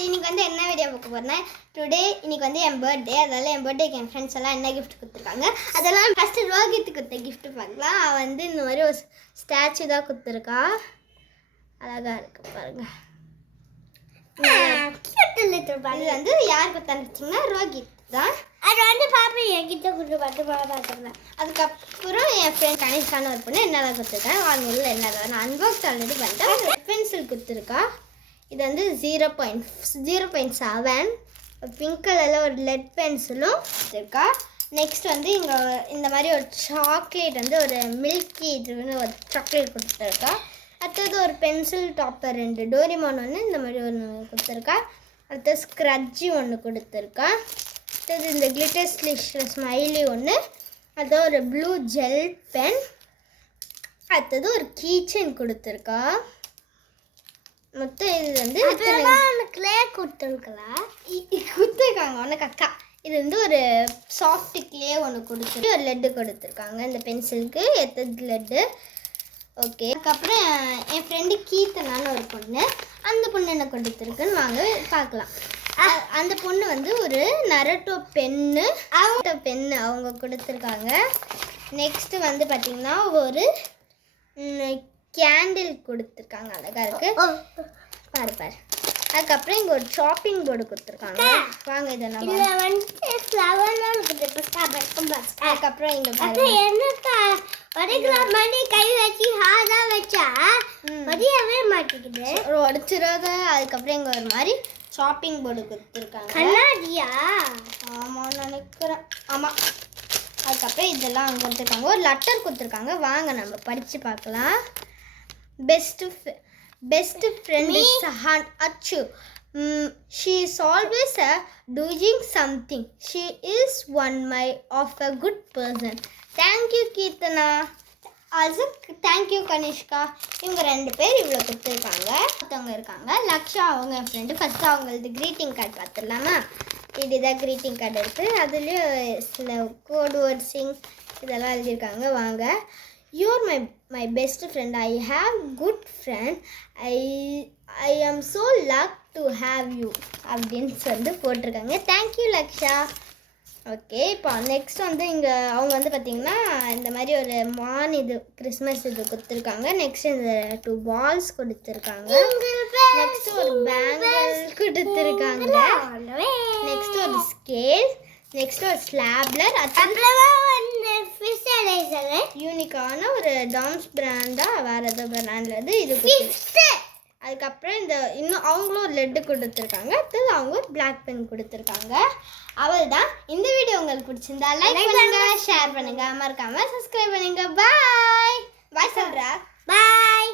Channel. இன்னைக்கு வந்து என்ன வீடியோ பார்க்க போறேன்னா இன்னைக்கு வந்து என் பர்த்டே. அதனால என் பர்த்டேக்கு என் ஃப்ரெண்ட்ஸ் எல்லாம் என்ன கிஃப்ட் கொடுத்துருக்காங்க அதெல்லாம் ஃபர்ஸ்ட் ரோஹித் கொடுத்த கிஃப்ட் பார்க்கலாம். அவன் வந்து இந்த மாதிரி ஒரு ஸ்டாச்சு தான் கொடுத்துருக்கா. அழகா இருக்கு பாருங்க. இது வந்து யார் கொடுத்தாச்சுங்கன்னா ரோஹித் தான். அது வந்து பாப்பா என்கிட்ட கொடுத்து பார்த்துருந்தேன். அதுக்கப்புறம் என் ஃப்ரெண்ட் கனிஷ்கான ஒரு பொண்ணு என்னதான் கொடுத்துருக்கேன். அவங்க உள்ள என்னதான் நான் அன்பாக்ஸ் ஆல்ரெடி பண்ணிட்டேன். பென்சில் கொடுத்துருக்கா. இது வந்து 0.7 பிங்க் கலரில் ஒரு லெட் பென்சிலும் இருக்கா. நெக்ஸ்ட் வந்து இங்கே இந்த மாதிரி ஒரு சாக்லேட் வந்து ஒரு மில்கி இதுன்னு ஒரு சாக்லேட் கொடுத்துருக்கா. அடுத்தது ஒரு பென்சில் டாப்பர் 2 டோரிமான் ஒன்று இந்த மாதிரி ஒன்று கொடுத்துருக்கா. அடுத்தது ஸ்க்ரட்ஜி ஒன்று கொடுத்துருக்கா. அடுத்தது இந்த கிளிட்டர் ஸ்மைலி ஒன்று. அடுத்தது ஒரு ப்ளூ ஜெல் பென். அடுத்தது ஒரு கீச்செயின் கொடுத்துருக்கா. மொத்தம் இது வந்து கிளே கொடுத்துருக்காங்க உனக்கு அக்கா. இது வந்து ஒரு சாஃப்ட் கிளே ஒன்று கொடுத்துட்டு ஒரு லெட்டு கொடுத்துருக்காங்க. இந்த பென்சிலுக்கு எத்தது லெட்டு. ஓகே. அதுக்கப்புறம் என் ஃப்ரெண்டு கீர்த்தனான்னு ஒரு பொண்ணு. அந்த பொண்ணு என்ன கொடுத்துருக்குன்னு வாங்க பார்க்கலாம். அந்த பொண்ணு வந்து ஒரு நரட்டோ பென்னு அவங்க கொடுத்துருக்காங்க. நெக்ஸ்ட்டு வந்து பார்த்திங்கன்னா ஒரு கேண்டில் கொடுத்துருக்காங்க. அழகாக இருக்குது பாரு. அதுக்கப்புறம் இங்கே ஒரு ஷாப்பிங் போர்டு கொடுத்துருக்காங்க. வாங்க இதெல்லாம் அதுக்கப்புறம் இங்கே கை வச்சு ஹார்டாக வச்சா வடியவே மாட்டேங்குது உடச்சிடாத. அதுக்கப்புறம் இங்கே ஒரு மாதிரி ஷாப்பிங் போர்டு கொடுத்துருக்காங்க. கண்ணாடியா? ஆமாம் நினைக்கிறேன். ஆமாம். அதுக்கப்புறம் இதெல்லாம் அங்கே கொடுத்துருக்காங்க. ஒரு லெட்டர் கொடுத்துருக்காங்க. வாங்க நம்ம படித்து பார்க்கலாம். Best friend is Achu. She is always doing something. She is of a good person. Thank you Keerthana. Also thank you Kanishka. இவங்க 2 பேர் இவ்வளோ கொடுத்துருக்காங்க. ஒருத்தவங்க இருக்காங்க லக்ஷா, அவங்க என் ஃப்ரெண்டு. ஃபஸ்ட்டு அவங்களுக்கு க்ரீட்டிங் கார்டு பார்த்துடலாமா? இதுதான் க்ரீட்டிங் கார்டு இருக்குது. அதுலேயும் சில கோட் வேர்ட்ஸிங் இதெல்லாம் எழுதியிருக்காங்க. வாங்க. You're my best friend. I have good friend. I am so lucky to have you அப்படின்னு சொல்லி போட்டிருக்காங்க. தேங்க்யூ லக்ஷா. ஓகே. இப்போ நெக்ஸ்ட் வந்து இங்கே அவங்க வந்து பார்த்திங்கன்னா இந்த மாதிரி ஒரு இது கிறிஸ்மஸ் இது கொடுத்துருக்காங்க. நெக்ஸ்ட் இந்த 2 பால்ஸ் கொடுத்துருக்காங்க. நெக்ஸ்ட் ஒரு பேங்கிள் கொடுத்துருக்காங்க. நெக்ஸ்ட் ஒரு ஸ்கேல். நெக்ஸ்ட் ஒரு ஸ்லாப்லர். யூனிக்கான ஒரு டாம்ஸ் பிராண்டா வேறு ஏதோ பிராண்டில் இது. அதுக்கப்புறம் இந்த இன்னும் அவங்களும் ஒரு லெட்டு கொடுத்துருக்காங்க. அடுத்தது அவங்க ஒரு பிளாக் பென் கொடுத்துருக்காங்க. அவள் தான். இந்த வீடியோ உங்களுக்கு பிடிச்சிருந்தா லைக் பண்ணுங்க, ஷேர் பண்ணுங்க, மறக்காம சப்ஸ்கிரைப் பண்ணுங்க. பாய் பாய் சொல்கிறா. பாய்.